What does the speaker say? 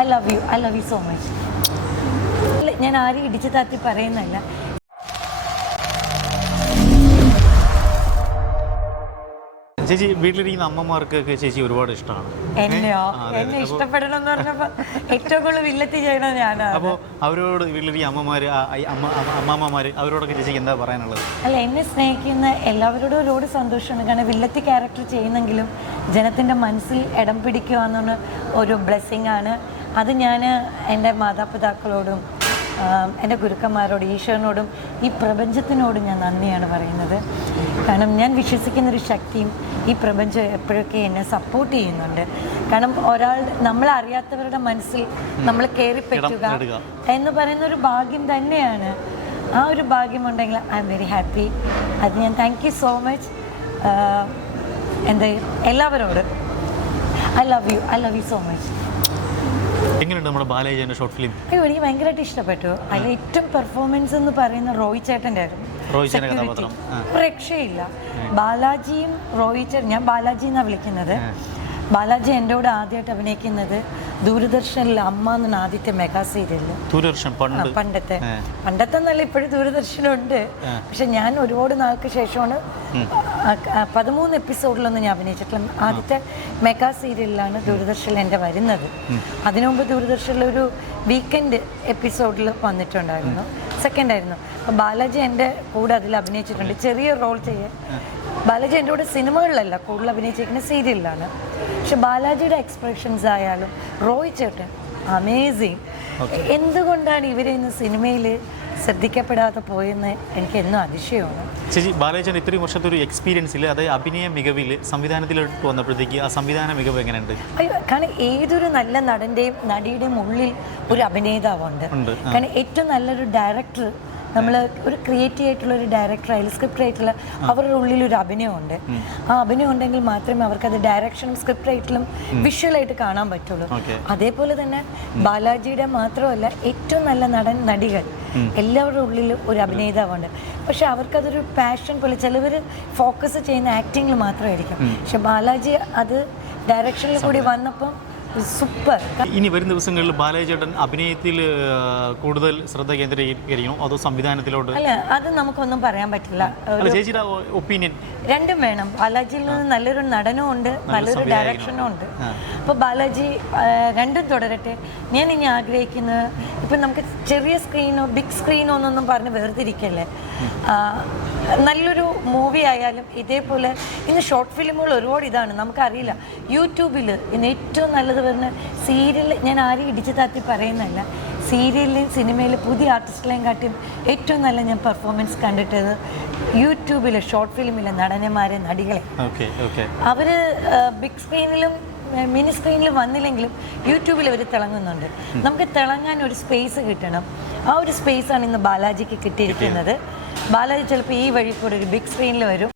I love you I love you so much ഞാൻ ആരെയും ഇടിച്ച് താത്തി പറയുന്നല്ല ചേച്ചി വീട്ടിലിരിക്കുന്ന അമ്മമാർക്കൊക്കെ ചേച്ചി ഒരുപാട് ഇഷ്ടമാണ്. എന്നെയോ? എന്നെ ഇഷ്ടപ്പെടണം എന്ന് പറഞ്ഞപ്പോ ഏറ്റവും കൂടുതൽ വില്ലത്തി ചെയ്യണം ഞാനാണ് അപ്പോൾ അവരോട് വീട്ടിലിരിക്കുന്ന അമ്മമാർ അമ്മ അമ്മ- അവരോടൊക്കെ ചേച്ചിക്ക് എന്താ പറയാനുള്ളത്? അല്ല എന്നെ സ്നേഹിക്കുന്ന എല്ലാവരോടും ഒരുപാട് സന്തോഷമാണ്. കാരണം വില്ലത്തി ക്യാരക്ടർ ചെയ്യുന്നെങ്കിലും ജനത്തിന്റെ മനസ്സിൽ ഇടം പിടിക്കുക എന്നുള്ള ഒരു ബ്ലെസ്സിങ് ആണ്. അത് ഞാൻ എന്റെ മാതാപിതാക്കളോടും എന്റെ ഗുരുക്കന്മാരോടും ഈശ്വരനോടും ഈ പ്രപഞ്ചത്തിനോടും ഞാൻ നന്ദിയാണ് പറയുന്നത്. കാരണം ഞാൻ വിശ്വസിക്കുന്നൊരു ശക്തിയും ഈ പ്രപഞ്ചം എപ്പോഴൊക്കെ എന്നെ സപ്പോർട്ട് ചെയ്യുന്നുണ്ട്. കാരണം ഒരാൾ നമ്മളറിയാത്തവരുടെ മനസ്സിൽ നമ്മൾ കയറിപ്പറ്റുക എന്ന് പറയുന്ന ഒരു ഭാഗ്യം തന്നെയാണ്. ആ ഒരു ഭാഗ്യം ഉണ്ടെങ്കിൽ ഐ എം വെരി ഹാപ്പി അത് ഞാൻ താങ്ക് യു സോ മച്ച് എന്താ എല്ലാവരോടും. I love you I love you so much എങ്ങനെയുണ്ട് നമ്മുടെ ബാലയ്യന്റെ ഷോർട്ട് ഫിലിം അയ്യോ എനിക്ക് ഭയങ്കരമായിട്ട് ഇഷ്ടപ്പെട്ടു. അതിൽ ഏറ്റവും പെർഫോമൻസ് എന്ന് പറയുന്ന റോയ് ചേട്ടന്റെ ആയിരുന്നു. രക്ഷയില്ല. ബാലാജിയും റോയ് ചേട്ടൻ ഞാൻ ബാലാജി എന്നാണ് വിളിക്കുന്നത്. ബാലാജി എന്റെ കൂടെ ആദ്യമായിട്ട് അഭിനയിക്കുന്നത് ദൂരദർശനിൽ അമ്മ എന്നാണ് ആദ്യത്തെ മെഗാ സീരിയലിൽ. ദൂരദർശൻ പണ്ടത്തെ. പണ്ടത്തെ നല്ല ഇപ്പോഴും ദൂരദർശനുണ്ട്. പക്ഷെ ഞാൻ ഒരുപാട് നാൾക്ക് ശേഷമാണ് പതിമൂന്ന് എപ്പിസോഡിലൊന്നും ഞാൻ അഭിനയിച്ചിട്ടില്ല. ആദ്യത്തെ മെഗാ സീരിയലിലാണ് ദൂരദർശനിൽ എന്റെ വരുന്നത്. അതിനു മുമ്പ് ദൂരദർശനിൽ ഒരു വീക്കെൻഡ് എപ്പിസോഡിൽ വന്നിട്ടുണ്ടായിരുന്നു. സെക്കൻഡ് ആയിരുന്നു അപ്പോൾ ബാലാജി എന്റെ കൂടെ അതിൽ അഭിനയിച്ചിട്ടുണ്ട്. ചെറിയ റോൾ ചെയ്യാൻ ബാലാജി എന്റെ കൂടെ സിനിമകളിലല്ല കൂടുതൽ അഭിനയിച്ചിരിക്കുന്ന സീരിയലിലാണ്. പക്ഷെ ബാലാജിയുടെ എക്സ്പ്രഷൻസ് ആയാലും റോയ് ചേട്ടൻ അമേസിങ് എന്തുകൊണ്ടാണ് ഇവരെ ഇന്ന് സിനിമയിൽ ശ്രദ്ധിക്കപ്പെടാതെ പോയെന്ന് എനിക്ക് എന്നും അതിശയമാണ്. ചേച്ചി ബാലയ്യൻ ഇത്രയും വർഷത്തെ ഒരു എക്സ്പീരിയൻസിൽ അതായത് അഭിനയ മികവിൽ സംവിധാനത്തിലോട്ട് വന്നപ്പോഴത്തേക്ക് ആ സംവിധാന മികവ് എങ്ങനെയുണ്ട്? അയ്യോ കാരണം ഏതൊരു നല്ല നടന്റെയും നടിയുടെയും ഉള്ളിൽ ഒരു അഭിനേതാവുണ്ട്. ഉണ്ട്, കാരണം ഏറ്റവും നല്ലൊരു ഡയറക്ടർ നമ്മൾ ഒരു ക്രിയേറ്റീവ് ആയിട്ടുള്ള ഒരു ഡയറക്ടർ ആയാലും സ്ക്രിപ്റ്റ് ആയിട്ടുള്ള അവരുടെ ഉള്ളിൽ ഒരു അഭിനയമുണ്ട് ആ അഭിനയം ഉണ്ടെങ്കിൽ മാത്രമേ അവർക്ക് അത് ഡയറക്ഷനും സ്ക്രിപ്റ്റ് ആയിട്ടും വിഷ്വൽ ആയിട്ട് കാണാൻ പറ്റുള്ളൂ. അതേപോലെ തന്നെ ബാലാജിയുടെ മാത്രമല്ല ഏറ്റവും നല്ല നടൻ നടികൾ എല്ലാവരുടെ ഉള്ളിലും ഒരു അഭിനേതാവുണ്ട്. പക്ഷെ അവർക്കതൊരു പാഷൻ പോലെ ചിലവർ ഫോക്കസ് ചെയ്യുന്ന ആക്ടിങ്ങിൽ മാത്രമായിരിക്കും. പക്ഷെ ബാലാജി അത് ഡയറക്ഷനിൽ കൂടി വന്നപ്പം സൂപ്പർ. ഇനി വരും ദിവസങ്ങളിൽ ബാലചേട്ടൻ അഭിനയത്തിൽ കൂടുതൽ ശ്രദ്ധ കേന്ദ്രീകരിക്കണോ? അതോ സംവിധാനത്തിലോട്ട്? അല്ല അത് നമുക്കൊന്നും പറയാൻ പറ്റില്ല. ചേച്ചിയുടെ ഒപ്പീനിയൻ? രണ്ടും വേണം. ബാലാജിയിൽ നിന്ന് നല്ലൊരു നടനും ഉണ്ട് നല്ലൊരു ഡയറക്ഷനും ഉണ്ട്. അപ്പോൾ ബാലാജി രണ്ടും തുടരട്ടെ. ഞാൻ ഇനി ആഗ്രഹിക്കുന്നത് ഇപ്പം നമുക്ക് ചെറിയ സ്ക്രീനോ ബിഗ് സ്ക്രീനോ എന്നൊന്നും പറഞ്ഞ് വേർതിരിക്കല്ലേ നല്ലൊരു മൂവി ആയാലും ഇതേപോലെ ഇന്ന് ഷോർട്ട് ഫിലിമുകൾ ഒരുപാട് ഇതാണ്. നമുക്കറിയില്ല. യൂട്യൂബിൽ ഇന്ന് ഏറ്റവും നല്ലത് വരുന്ന സീരിയൽ ഞാൻ ആരെയും ഇടിച്ചു താത്തി പറയുന്നതല്ല. സീരിയലിൽ സിനിമയിൽ പുതിയ ആർട്ടിസ്റ്റിനെയും കാട്ടിയും ഏറ്റവും നല്ല ഞാൻ പെർഫോമൻസ് കണ്ടിട്ടത് യൂട്യൂബിലെ ഷോർട്ട് ഫിലിമിലെ നടന്മാരെ നടികളെ. അവർ ബിഗ് സ്ക്രീനിലും മിനി സ്ക്രീനിലും വന്നില്ലെങ്കിലും യൂട്യൂബിൽ അവർ തിളങ്ങുന്നുണ്ട്. നമുക്ക് തിളങ്ങാൻ ഒരു സ്പേസ് കിട്ടണം. ആ ഒരു സ്പേസാണ് ഇന്ന് ബാലാജിക്ക് കിട്ടിയിരിക്കുന്നത്. ബാലാജി ചിലപ്പോൾ ഈ വഴി കൂടെ ഒരു ബിഗ് സ്ക്രീനിൽ വരും.